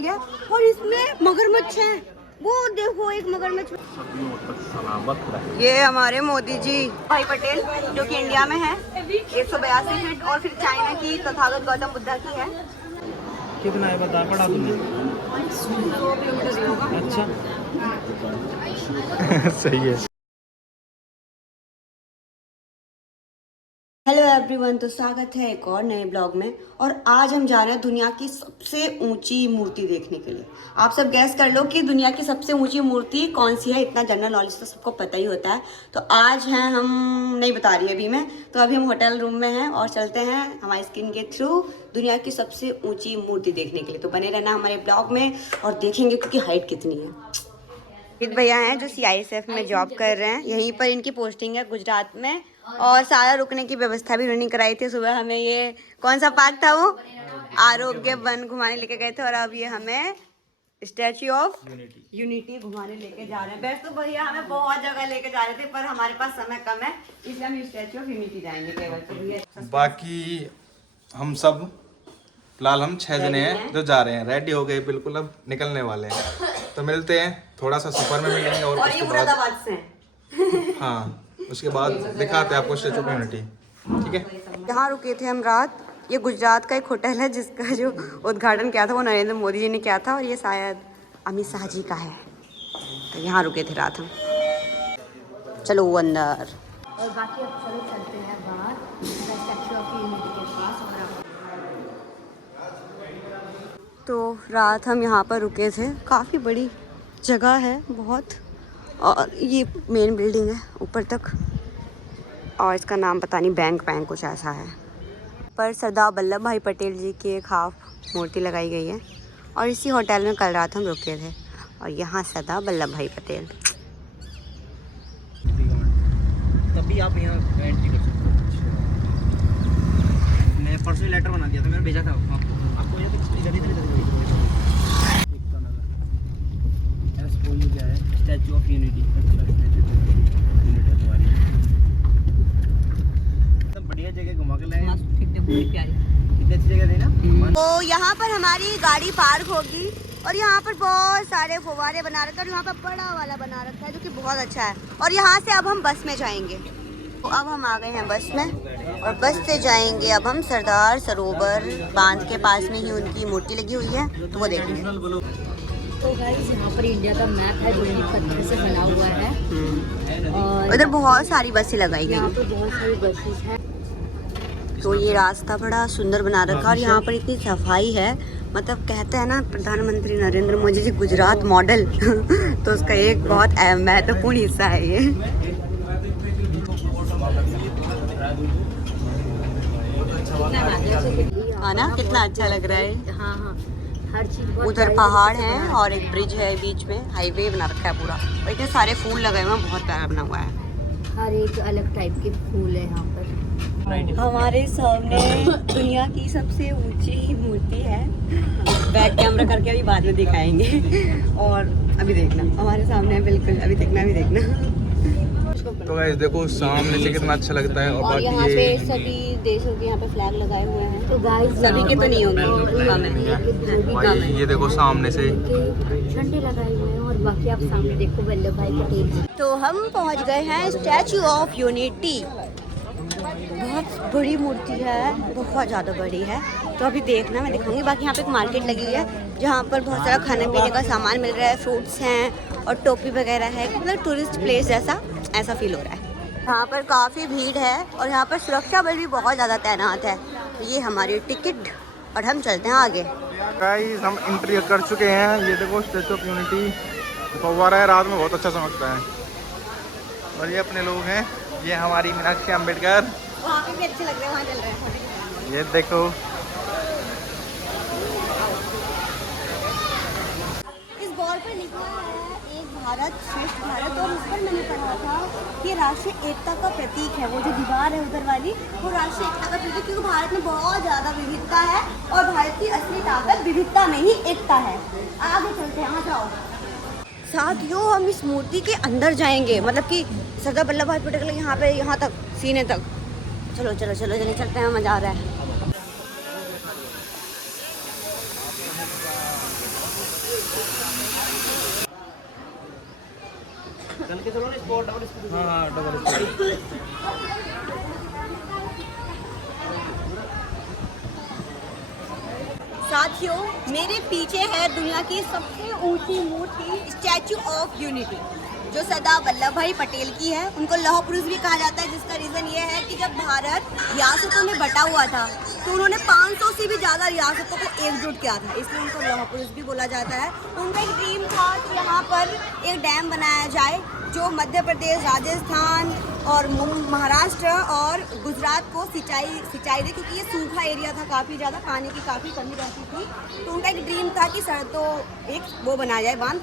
बनाया गया और इसमें मगरमच्छ है। वो देखो एक मगरमच्छ। ये हमारे मोदी जी भाई पटेल जो कि इंडिया में है, 182 फीट और फिर चाइना की तथागत गौतम बुद्धा की है। कितना है बता पड़ा तुमने? 2 किलोमीटर होगा। अच्छा सही है। हेलो एवरीवन, तो स्वागत है एक और नए ब्लॉग में। और आज हम जा रहे हैं दुनिया की सबसे ऊंची मूर्ति देखने के लिए। आप सब गैस कर लो कि दुनिया की सबसे ऊंची मूर्ति कौन सी है। इतना जनरल नॉलेज तो सबको पता ही होता है। तो आज हैं हम, नहीं बता रही अभी मैं, तो अभी हम होटल रूम में हैं और चलते हैं हमारी स्क्रीन के थ्रू दुनिया की सबसे ऊँची मूर्ति देखने के लिए। तो बने रहना हमारे ब्लॉग में और देखेंगे क्योंकि हाइट कितनी है। भैया हैं जो CISF में जॉब कर रहे हैं, यहीं पर इनकी पोस्टिंग है गुजरात में। और सारा रुकने की व्यवस्था भी उन्होंने कराई थी। सुबह हमें ये कौन सा पार्क था वो, आरोग्य वन घुमाने लेके गए थे और अब ये हमें स्टैच्यू ऑफ यूनिटी घुमाने लेके जा रहे हैं। वैसे तो भैया हमें बहुत जगह लेके जा रहे थे पर हमारे पास समय कम है, इसलिए हम स्टैच्यू ऑफ यूनिटी जाएंगे केवल। तो भैया बाकी हम सब फिलहाल हम 6 जने हैं जो जा रहे हैं, रेडी हो गए बिल्कुल, अब निकलने वाले हैं। तो मिलते हैं, थोड़ा सा सफर में मिलेंगे और ये मुरादाबाद से हैं। हाँ उसके बाद दिखाते हैं आपको स्टैच्यू ऑफ यूनिटी। ठीक है, यहाँ रुके थे हम रात। ये गुजरात का एक होटल है जिसका जो उद्घाटन किया था वो नरेंद्र मोदी जी ने किया था और ये शायद अमित शाह जी का है। तो यहाँ रुके थे रात हम। चलो वो अंदर। और बाकी अब चलो चलते हैं बाहर स्टैच्यू ऑफ यूनिटी के पास। तो रात हम यहाँ पर रुके थे। काफ़ी बड़ी जगह है बहुत, और ये मेन बिल्डिंग है ऊपर तक, और इसका नाम पता नहीं, बैंक कुछ ऐसा है। पर सरदार वल्लभ भाई पटेल जी की एक हाफ मूर्ति लगाई गई है और इसी होटल में कल रात हम रुके थे। और यहाँ सरदार वल्लभ भाई पटेल। तभी आप यहाँ एंट्री कर सकते हो। मैं परसों लेटर बना दिया था, मैंने भेजा था आपको यहाँ क्या है स्टैच्यू ऑफ यूनिटी। एकदम बढ़िया जगह घुमा के लाए, कितनी अच्छी जगह थी ना। तो यहाँ पर हमारी गाड़ी पार्क होगी और यहाँ पर बहुत सारे फुवारे बना रखे हैं और यहाँ पर बड़ा वाला बना रखा है जो कि बहुत अच्छा है। और यहाँ से अब हम बस में जाएंगे। तो अब हम आ गए हैं बस में और बस से जाएंगे अब हम सरदार सरोवर बांध के पास में ही उनकी मूर्ति लगी हुई है, तो वो देखेंगे। तो गाइस यहाँ पर इंडिया का मैप है जो कि पत्थर से बना हुआ है और उधर बहुत सारी बसें लगाई गई यहाँ हैं। पर बहुत सारी बसेस हैं। तो ये रास्ता बड़ा सुंदर बना रखा और यहाँ पर इतनी सफाई है। मतलब कहते हैं ना प्रधानमंत्री नरेंद्र मोदी जी गुजरात मॉडल तो उसका एक बहुत महत्वपूर्ण हिस्सा है ये। हाँ ना, कितना अच्छा लग रहा है। हाँ हाँ, हर चीज़ उधर पहाड़ है और एक ब्रिज है बीच में, हाईवे बना रखा है पूरा और इतने सारे फूल लगे हुए हैं, बहुत प्यारा बना हुआ है। हर एक अलग टाइप के फूल है यहाँ पर। हमारे सामने दुनिया की सबसे ऊंची मूर्ति है। बैक कैमरा करके अभी बाद में दिखाएंगे और अभी देखना हमारे सामने है बिल्कुल, अभी देखना। तो गाइस देखो सामने से कितना अच्छा लगता है। और और यहाँ बाकी पे ये सभी देशों के यहाँ पे फ्लैग लगाए हुए हैं। तो गाइस सभी के तो नहीं होंगे, कम है। भाई ये देखो सामने से झंडे लगाए हुए हैं और बाकी आप सामने देखो वल्लभ भाई पटेल जी। तो हम पहुँच गए हैं स्टैच्यू ऑफ यूनिटी। बहुत बड़ी मूर्ति है, बहुत ज़्यादा बड़ी है। तो अभी देखना, मैं दिखाऊंगी। बाकी यहाँ पे एक मार्केट लगी हुई है जहाँ पर बहुत सारा खाने पीने का सामान मिल रहा है, फ्रूट्स हैं और टोपी वगैरह है। मतलब टूरिस्ट प्लेस जैसा ऐसा फील हो रहा है। यहाँ पर काफ़ी भीड़ है और यहाँ पर सुरक्षा बल भी बहुत ज़्यादा तैनात है। तो ये हमारी टिकट और हम चलते हैं आगे। गाइस हम एंट्री कर चुके हैं। ये देखो स्टैच्यू ऑफ यूनिटी फव्वारा है, रात में बहुत अच्छा चमकता है। और ये अपने लोग हैं, ये हमारी मीनाक्षी अम्बेडकर। वहाँ पे भी अच्छे लग रहे हैं, वहाँ चल रहे हैं। ये देखो इस बोर्ड पर लिखा है एक भारत श्रेष्ठ भारत, और उस पर मैंने पढ़ा था कि राष्ट्रीय एकता का प्रतीक है। वो जो दीवार है उधर वाली, वो राष्ट्रीय एकता का प्रतीक, क्योंकि भारत में बहुत ज़्यादा विविधता है और भारत की असली ताकत विविधता में ही एकता है। आगे चलते हैं, आ जाओ। साथियों हम इस मूर्ति के अंदर जाएंगे, मतलब कि सरदार वल्लभ भाई पटेल यहाँ पे, यहाँ तक सीने तक। चलो चलो चलो चलो चलते हैं, मजा आ रहा है। चल के चलो ना स्पॉट डबल स्पॉट। हाँ डबल स्टोरी। साथियों, मेरे पीछे है दुनिया की सबसे ऊंची मूर्ति स्टैचू ऑफ यूनिटी, जो सरदार वल्लभ भाई पटेल की है। उनको लौह पुरुष भी कहा जाता है, जिसका रीज़न ये है कि जब भारत रियासतों में बटा हुआ था तो उन्होंने 500 से भी ज़्यादा रियासतों को एकजुट किया था, इसलिए उनको लौह पुरुष भी बोला जाता है। उनका एक ड्रीम था कि यहाँ पर एक डैम बनाया जाए जो मध्य प्रदेश, राजस्थान और महाराष्ट्र और गुजरात को सिंचाई दे, क्योंकि ये सूखा एरिया था, काफ़ी ज़्यादा पानी की काफ़ी कमी रहती थी। तो उनका एक ड्रीम था कि तो एक वो बनाया जाए बांध।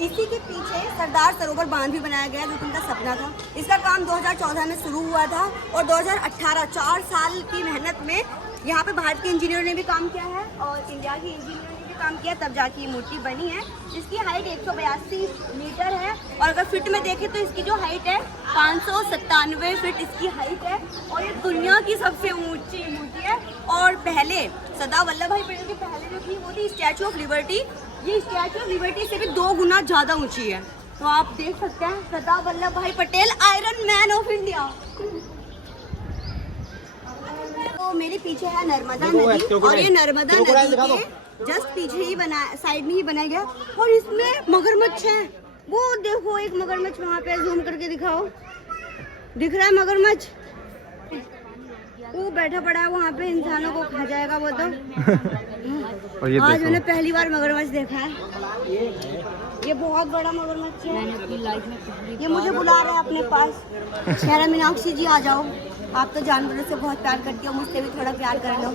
इसी के पीछे सरदार सरोवर बांध भी बनाया गया, जो कि उनका सपना था। इसका काम 2014 में शुरू हुआ था और 2018 4 साल की मेहनत में यहाँ पे भारत के इंजीनियरों ने भी काम किया है और इंडिया के इंजीनियरों ने भी काम किया, तब जाके ये मूर्ति बनी है। इसकी हाइट 182 मीटर है और अगर फिट में देखें तो इसकी जो हाइट है 597 फीट इसकी हाइट है और ये दुनिया की सबसे ऊंची मूर्ति है। और पहले सरदार वल्लभ भाई पटेल की पहले जो थी वो थी स्टैचू ऑफ लिबर्टी। ये स्टैचू ऑफ लिबर्टी से भी 2 गुना ज़्यादा ऊंची है। तो आप देख सकते हैं सरदार वल्लभ भाई Patel, iron man of India. तो मेरे पीछे है नर्मदा नदी और ये नर्मदा नदी के जस्ट पीछे ही साइड में ही बनाया गया और इसमें मगरमच्छ है। वो देखो एक मगरमच्छ वहाँ पे, जूम करके दिखाओ, दिख रहा है मगरमच्छ? वो बैठा पड़ा है वहाँ पे, इंसानों को खा जाएगा वो तो। और ये आज मैंने पहली बार मगरमच्छ देखा है। ये बहुत बड़ा मगरमच्छ है। मैंने अपनी लाइफ में ये मुझे बुला रहे हैं अपने पास। शहरा मीनाक्षी जी आ जाओ, आप तो जानवरों से बहुत प्यार करती हो, मुझसे भी थोड़ा प्यार कर लो।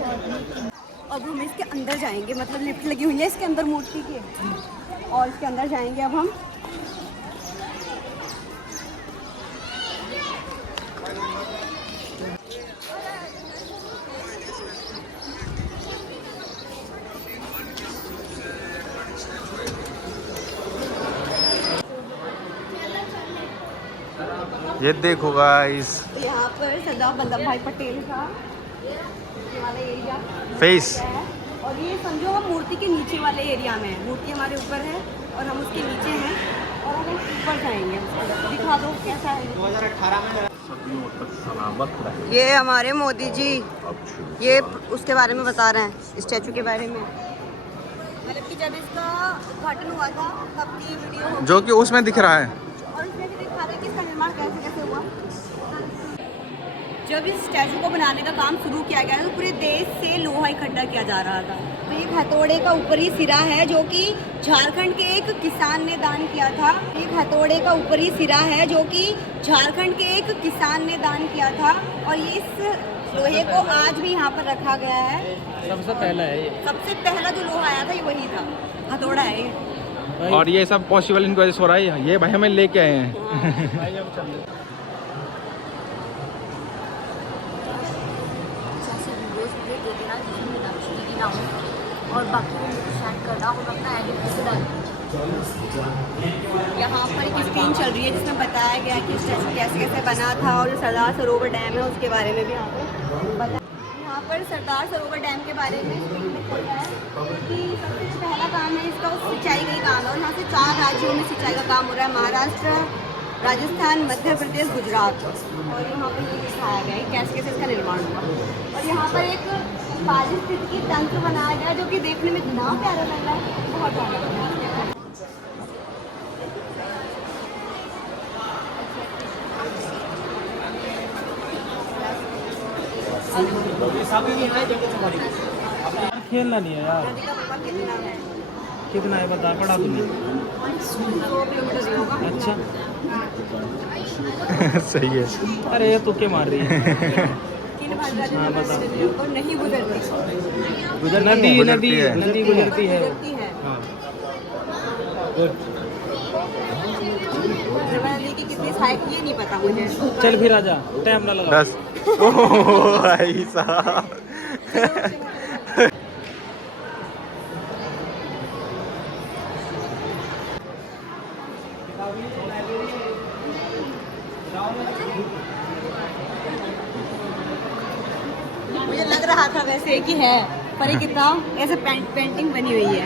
अब हम इसके अंदर जाएंगे, मतलब लिफ्ट लगी हुई है इसके अंदर मूर्ति की, और इसके अंदर जाएंगे अब हम। ये देखो गाइस, यहाँ पर सरदार वल्लभ भाई पटेल का ये वाला एरिया फेस। है और ये समझो हम मूर्ति के नीचे वाले एरिया में है। मूर्ति हमारे ऊपर है और हम उसके नीचे हैं और हम ऊपर जाएंगे। दिखा दो कैसा है। 2018 में ये हमारे मोदी जी ये उसके बारे में बता रहे हैं, स्टैचू के बारे में, मतलब कि जब इसका उद्घाटन हुआ था तब की वीडियो, जो कि उसमें दिख रहा है। और इसमें भी दिखा रहा है कि इसका निर्माण कैसे कैसे हुआ। जब इस स्टैचू को बनाने का काम शुरू किया गया तो पूरे देश से लोहा इकट्ठा किया जा रहा था। तो एक हथौड़े का ऊपरी सिरा है जो कि झारखंड के एक किसान ने दान किया था। एक हथौड़े का ऊपरी सिरा है जो कि झारखंड के एक किसान ने दान किया था और ये इस लोहे को आज भी यहाँ पर रखा गया है। सबसे पहला है ये। सबसे पहला जो लोहा आया था ये वही था, हथौड़ा है ये। और ये सब पॉसिबल इनकी वजह से हो रहा है। ये भाई हमें लेके आए हैं। और बाकी करना और अपना यहाँ पर एक स्क्रीन चल रही है जिसमें बताया गया कि स्टैचू कैसे कैसे बना था और जो सरदार सरोवर डैम है उसके बारे में भी यहाँ पर बताया। यहाँ पर सरदार सरोवर डैम के बारे में स्क्रीन में खोला है कि सबसे पहला काम है इसका सिंचाई का ही काम है और यहाँ से 4 राज्यों में सिंचाई का काम हो रहा है, महाराष्ट्र, राजस्थान, मध्य प्रदेश, गुजरात। और यहाँ पर ये दिखाया गया है कैसे कैसे इसका निर्माण हुआ। और यहाँ पर एक पारिस्थितिकी तंत्र बनाया गया जो कि देखने में इतना प्यारा लग रहा है, बहुत ज़्यादा। खेलना नहीं है यार। कितना है बता, पढ़ा तुमने? 100 किलोमीटर होगा। अच्छा सही है। अरे ये तुक्के मार रही है। हाँ, बता। नहीं गुजरती नदी गुजरती नदी है। नदी गुजरती है। हाँ। नदी की कितनी हाइट ये नहीं पता मुझे। चल फिर आजा, टाइम ना लगा। 10। ओह भाई साहब। मुझे लग रहा था वैसे कि है, पर ये कितना ऐसे पेंटिंग बनी हुई है।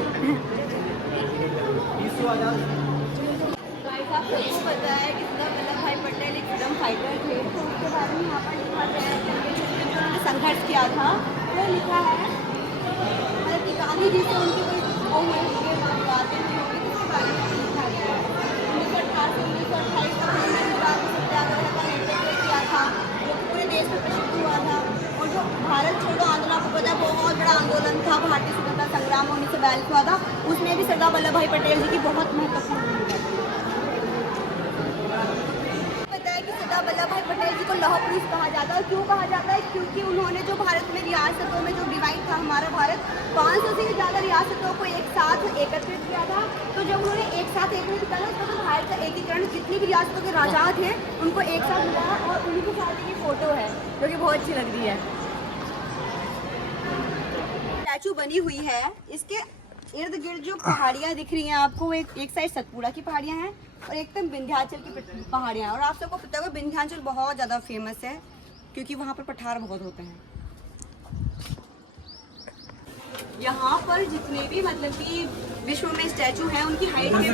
आप सबको पता है कि सरदार वल्लभ भाई पटेल एक फ्रीडम फाइटर थे, तो उसके बारे में यहाँ पर लिखा गया है कि उन्होंने संघर्ष किया था। वो लिखा है मतलब कि गांधी जी से उनकी कोई वो हुए होंगे, बातें हुई होंगी, तो उसके बारे में लिखा गया है। 1928 का उन्होंने सत्याग्रह का नेतृत्व किया था, जो पूरे देश में प्रसिद्ध हुआ था। और जो भारत छोड़ो आंदोलन, आपको पता है बहुत बड़ा आंदोलन था, भारतीय स्वतंत्रता संग्राम 1942 हुआ था, उसमें भी सरदार वल्लभ भाई पटेल जी की बहुत महत्वपूर्ण भूमिका थी। पता है कि सरदार वल्लभ भाई पटेल जी को लौह पुरुष कहा जाता है। क्यों कहा जाता है? क्योंकि उन्होंने जो भारत में रियासतों में जो डिवाइड था हमारा भारत, 500 से ज़्यादा रियासतों को एक साथ एकत्रित किया था। तो जब उन्होंने एक साथ एकत्रित किया था तो भारत का एकीकरण, जितनी भी रियासतों के राजा थे उनको एक साथ मिलाया, और उन्हीं के साथ की फोटो है जो कि बहुत अच्छी लग रही है। स्टैचू बनी हुई है, इसके इर्द गिर्द जो पहाड़ियाँ दिख रही हैं आपको, एक साइड सतपुड़ा की पहाड़ियाँ हैं और एकदम विंध्याचल की पहाड़ियाँ हैं। और आप सबको पता होगा विंध्याचल बहुत ज़्यादा फेमस है क्योंकि वहाँ पर पठार बहुत होते हैं। यहाँ पर जितने भी मतलब कि विश्व में स्टैचू हैं उनकी हाइट के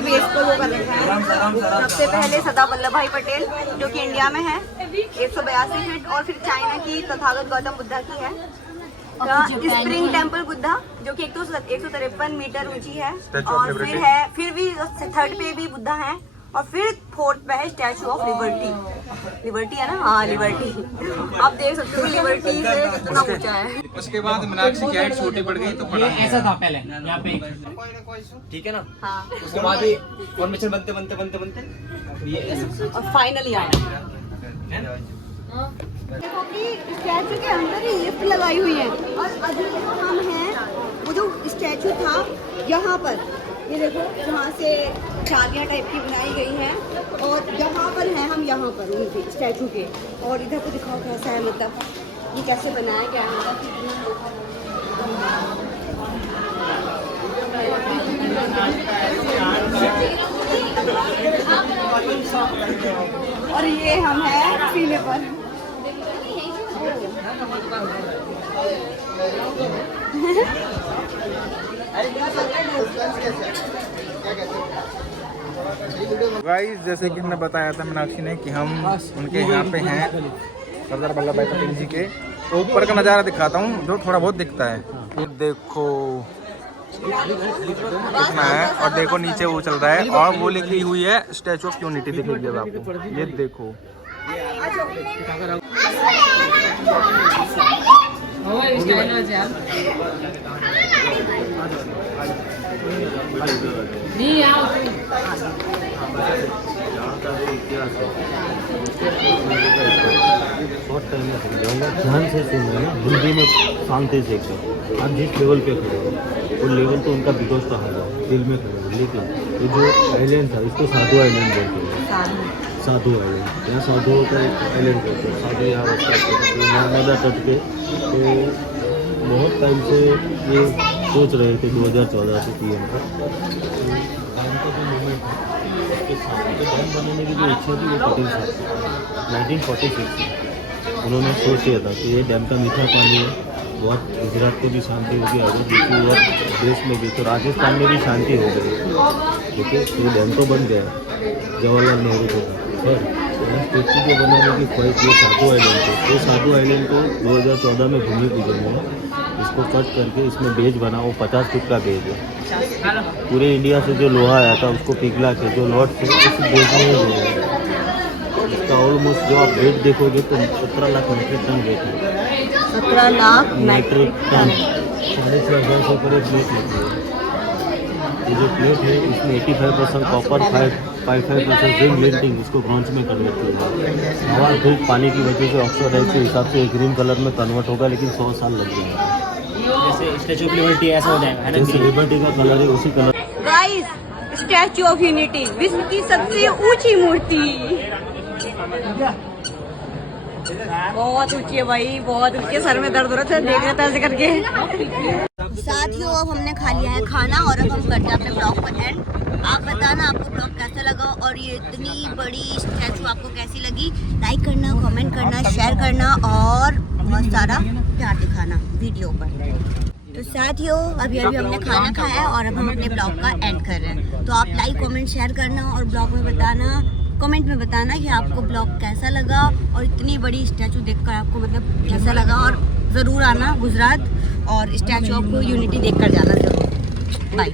बेस पर वो कर रखा है। सबसे पहले सरदार वल्लभ भाई पटेल जो कि इंडिया में है, 182 फीट, और फिर चाइना की तथागत गौतम बुद्धा की है। स्प्रिंग टेम्पल बुद्धा जो कि 153 मीटर ऊंची है, और फिर भी थर्ड पे भी बुद्धा है, और फिर फोर्थ पे है स्टैचू ऑफ लिबर्टी है ना, हाँ लिबर्टी। आप देख सकते हो लिबर्टी से कितना ऊंचा है। उसके बाद मीनाक्षी की हाइट छोटी पड़ गई तो पड़ा ऐसा था पहले यहाँ पे, ठीक है ना। हाँ। उसके बाद ये फॉर्मेशन बनते ये और फाइनली आया। देखो कि स्टैचू के अंदर ही लिफ्ट लगाई हुई है, और अभी देखो हम हैं वो जो स्टैचू था यहाँ पर, ये देखो जहाँ से चाबियाँ टाइप की बनाई गई हैं, और यहाँ पर हैं हम, यहाँ पर उनके स्टैचू के। और इधर को दिखाओ कैसा है, मतलब ये कैसे बनाया गया है, और ये हम हैं सीने पर। गाइस जैसे कि हमने बताया था मीनाक्षी ने कि हम उनके यहाँ पे हैं, सरदार वल्लभ भाई पटेल जी के। तो ऊपर का नज़ारा दिखाता हूँ जो थोड़ा बहुत दिखता है। ये देखो कितना है, और देखो नीचे वो चल रहा है, और वो लिखी हुई है स्टैचू ऑफ यूनिटी, दिखेगी अब आपको, ये देखो। बहुत टाइम में समझाऊंगा, ध्यान से सुनना ना, हिंदी में शांति से एकदम। आप जिस लेवल पे खड़े हो वो लेवल तो उनका बिकॉज तो है दिल में खड़े हो, लेकिन ये जो आइलैंड था इसको साधु आइलैंड बोलते हैं। साधु आइलैंड, यहाँ साधुओं का एक आइलैंड कहते हैं। साधु यहाँ नर्मदा तट पे, तो बहुत टाइम से ये सोच रहे थे 2014 से पीएम का डैम का जो मूवमेंट था उसके साथ डैम बनाने की जो इच्छा थी वो पटेल साहब की 1946 में उन्होंने सोच लिया था कि ये डैम का मीठा पानी है, बहुत गुजरात को भी शांति होगी, अगर दूसरी और देश में भी, तो राजस्थान में भी शांति हो गई। ठीक है, तो डैम तो बन गया जवाहरलाल नेहरू को खैर स्टेचू को बनाने की ख्वाहिश ये साधु आइलैंड को, तो साधु आइलैंड को 2014 में भूमि पूजन हुआ। इसको कट करके इसमें बेज बना, वो 50 फुट का बेज है। पूरे इंडिया से जो लोहा आया था उसको पिघला के जो लॉट से उस बेज में ही दिया। इसका ऑलमोस्ट जो आप वेट देखोगे तो 17 लाख मीट्रिक टन वेट है। 17 लाख मीट्रिक टन, 6,500 से ऊपर प्लेट लेती है। ये जो प्लेट है इसमें 85% कॉपर, 5% जिंक लिंटिंग इसको ब्रॉन्ज में कन्वर्ट किया है। हवा धूप पानी की वजह से ऑक्सीडाइज के हिसाब से ग्रीन कलर में कन्वर्ट होगा, लेकिन 100 साल लग जाएगा। जैसे स्टैचू ऑफ लिबर्टी ऐसा हो जाएगा है ना, जैसे लिबर्टी का कलर है उसी colour. Guys, statue of unity विश्व की सबसे ऊंची मूर्ति, बहुत ऊंची है भाई, बहुत ऊंची है। सर में दर्द हो रहा था देख रहे थे ऐसे करके। साथियों अब हमने खा लिया है खाना, और अब हम करते हैं अपने ब्लॉग का एंड। आप बताना आपको ब्लॉग कैसा लगा, और ये इतनी बड़ी स्टैचू आपको कैसी लगी। लाइक करना, कमेंट करना, शेयर करना, और बहुत सारा प्यार दिखाना वीडियो पर। तो साथियों अभी हमने खाना खाया है और अब हम अपने ब्लॉग का एंड कर रहे हैं। तो आप लाइक कमेंट शेयर करना और ब्लॉग में बताना, कमेंट में बताना कि आपको ब्लॉग कैसा लगा और इतनी बड़ी स्टैचू देखकर आपको मतलब कैसा लगा। और ज़रूर आना गुजरात और स्टैचू ऑफ यूनिटी देखकर जाना ज़रूर। बाय।